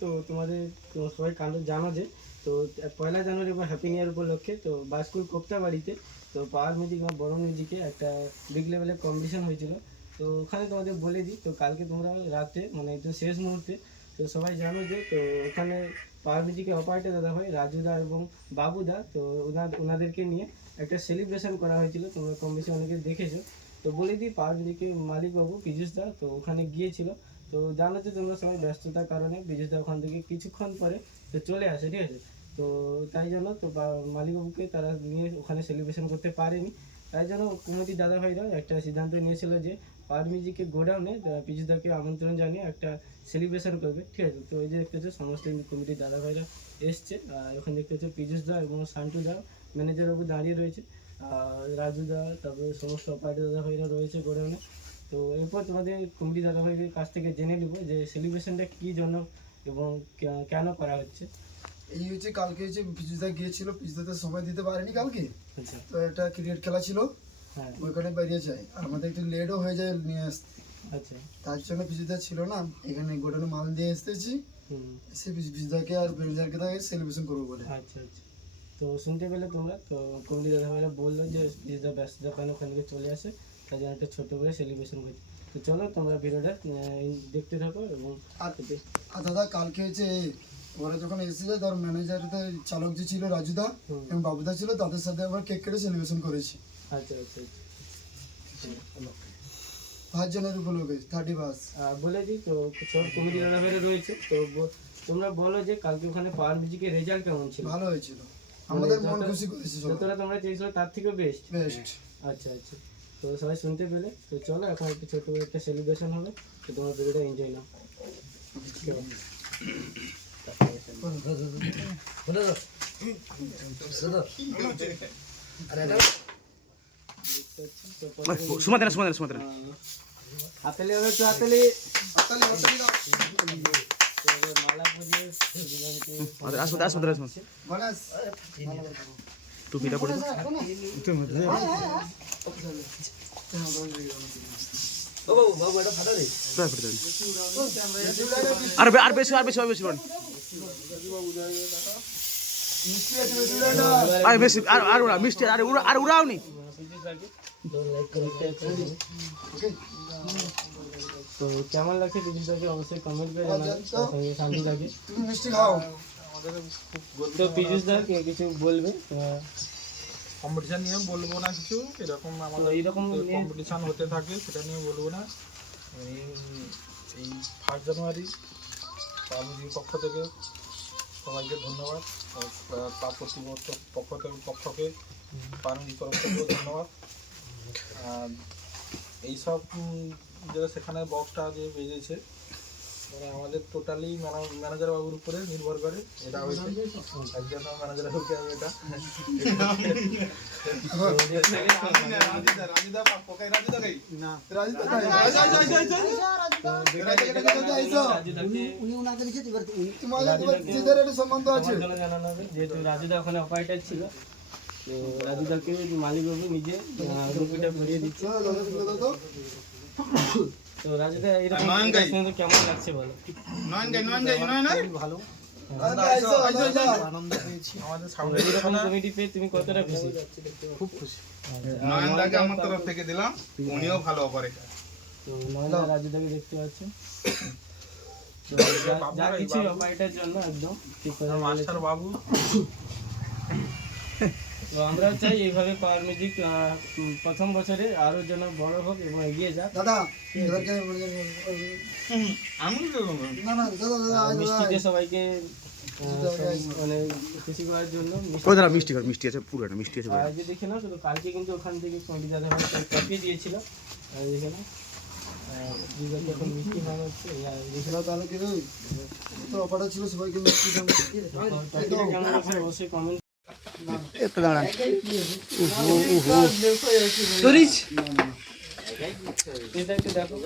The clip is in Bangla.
তো তোমাদের সবাই কাণ্ড জানো যে তো 1 জানুয়ারি বা হ্যাপি নিউ ইয়ার উপলক্ষে তো বাসকুল কোপ্তাবাড়িতে তো পাওয়ার মিউজিক বা বড় মিউজিকে একটা বিগ লেভেলের কম্পিটিশন হয়েছিল। তো ওখানে তোমাদের বলে দিই, তো কালকে তোমরা রাতে মানে একদম শেষ মুহূর্তে তো সবাই জানো যে তো ওখানে পাওয়ার মিউজিকের অপারেটর দাদা ভাই রাজুদা এবং বাবুদা, তো ওনাদেরকে নিয়ে একটা সেলিব্রেশন করা হয়েছিল। তোমরা কম বেশি অনেকে দেখেছো। তো বলে দিই পাওয়ার মিউজিকের মালিকবাবু পীযুষদা তো ওখানে গিয়েছিল। তো জানো যে তোমরা সবাই ব্যস্ততার কারণে পীযুষদা ওখান থেকে কিছুক্ষণ পরে তো চলে আসে, ঠিক আছে। তো তাই জন্য তো মালিকবাবুকে তারা নিয়ে ওখানে সেলিব্রেশন করতে পারেনি। তাই জন্য কমিটির দাদা ভাইরা একটা সিদ্ধান্ত নিয়েছিল যে পাওয়ার মিউজিকের গোডাউনে পীযুষদাকে আমন্ত্রণ জানিয়ে একটা সেলিব্রেশন করবে, ঠিক আছে। তো এই যে দেখতে হচ্ছে সমস্ত কমিটির দাদা ভাইরা এসছে, আর ওখানে দেখতে হচ্ছে পীযুষদা এবং শান্তুদা ম্যানেজার বাবু দাঁড়িয়ে রয়েছে, রাজুদা, তারপরে সমস্ত অপারেটর দাদা ভাইরা রয়েছে গোডাউনে। তো এরপর তোমাদের কমিটি দাদা ভাইদের কাছ থেকে জেনে নিব যে সেলিব্রেশনটা কী জন্য এবং কেন করা হচ্ছে। এই হচ্ছে কালকে হচ্ছে পীযুষদা গিয়েছিল, পীযুষদাতে সময় দিতে পারেনি কালকে। আচ্ছা, তো একটা ক্রিকেট খেলা ছিল, হ্যাঁ, ওইখানে বেরিয়ে যায় আর আমাদের একটু লেটও হয়ে যায় নিয়ে আসতে। আচ্ছা, তার জন্য পীযুষদা ছিল না, এখানে গোডাউনে মাল দিয়ে এসেছি, এসে পীযুষদাকে আর ম্যানেজারকে তাকে সেলিব্রেশন করবো বলে। আচ্ছা আচ্ছা। তো শুনতে পেলে তোমরা, তো কমিটি দাদা ভাইরা বললো যে পীযুষদা ব্যস্ততার কারণে ওখান থেকে চলে আসে, তাই জন্য একটা ছোট্ট করে সেলিব্রেশন করছি। তো চলো তোমরা ভিডিওটা দেখতে থাকো। এবং আর দাদা কালকে হচ্ছে ওরা যখন এসেছে তার ম্যানেজারদের চালক যে ছিল রাজুদা এবং বাবুদা ছিল, তাদের সাথে আবার কেক কেটে সেলিব্রেশন করেছি। আচ্ছা আচ্ছা আচ্ছা। 5 জনের উপলক্ষে 30 বাস বলে দিই, তো সব কমিটি দাদা ভাইরা রয়েছে। তো তোমরা বলো যে কালকে ওখানে পাওয়ার মিউজিকের রেজাল্ট কেমন ছিল? ভালো হয়েছিল, আমাদের মন খুশি করেছে সবাই, যতটা তোমরা চেয়েছিল তার থেকেও বেস্ট। বেস্ট। আচ্ছা আচ্ছা। তো সবাই শুনতে পেলে, তো চলো এখন একটু ছোট্ট করে একটা সেলিব্রেশন হবে, তো তোমরা ভিডিওটা এনজয় নাও। হাতালি হবে তো হাতালি মালা পরিয়ে টুপিটা পরে আর বেশি বেশি আর ওরা মিষ্টি আর উড়াও নি। তো কেমন লাগছে পীযুষদাকে অবশ্যই কমেন্ট করে জানাবেন, সঙ্গে শান্তিদাকে। তুমি মিষ্টি খাও। তো পীযুষদা কিছু বলবে? কম্পিটিশন নিয়ে বলবো না কিছু, এরকম আমাদের এইরকম কম্পিটিশন হতে থাকে সেটা নিয়ে বলবো না। এই 1 জানুয়ারি পাবলিকের পক্ষ থেকে সবাইকে ধন্যবাদ, তার প্রতিবর্ষ পক্ষকে পাবলিক তরফ থেকেও ধন্যবাদ। আর এইসব যে সেখানে বক্সটা যে বেজেছে মানে আমাদের টোটালি ম্যানেজার বাবুর উপরে নির্ভর করে এটা হয়েছে, একজন ম্যানেজার বাবুকে আমি এটা যেহেতু রাজুদা ওখানে অপারেটর ছিল, তো রাজুদাকে মালিকবাবু নিজে রুপিটা ভরিয়ে দিচ্ছে। তো রাজুদা এরকম কেমন লাগছে বলো? ভালো আনন্দ পেয়েছি, আমাদের এরকম কমিটি পেয়ে তুমি কতটা খুশি? খুব খুশি। নয়নদাকে আমার তরফ থেকে দিলাম, উনিও ভালো অপারেটর। তো নয়নদা রাজুদাকে দেখতে পাচ্ছেন, যা কিছু অপারেটর জন্য একদম ঠিক করে মাস্টার বাবু। তো আমরা চাই এইভাবে পাওয়ার মিউজিক প্রথম বছরে আরো যেন বড় হোক এবং এগিয়ে যাক। দাদা মিষ্টিতে সবাইকে মানে খুশি করার জন্য মিষ্টি আছে, পুরো মিষ্টি আছে। যে দেখে নাও, শুধু কালকে কিন্তু ওখান থেকে কমিটি দাদা ভাই কাপিয়ে দিয়েছিল, দেখে নাও এখন মিষ্টি খাওয়া হচ্ছে। দেখে নাও তাহলে কিন্তু অপারেটর ছিল, সবাইকে মিষ্টি কেমন আছে অবশ্যই কমেন্ট। দেখো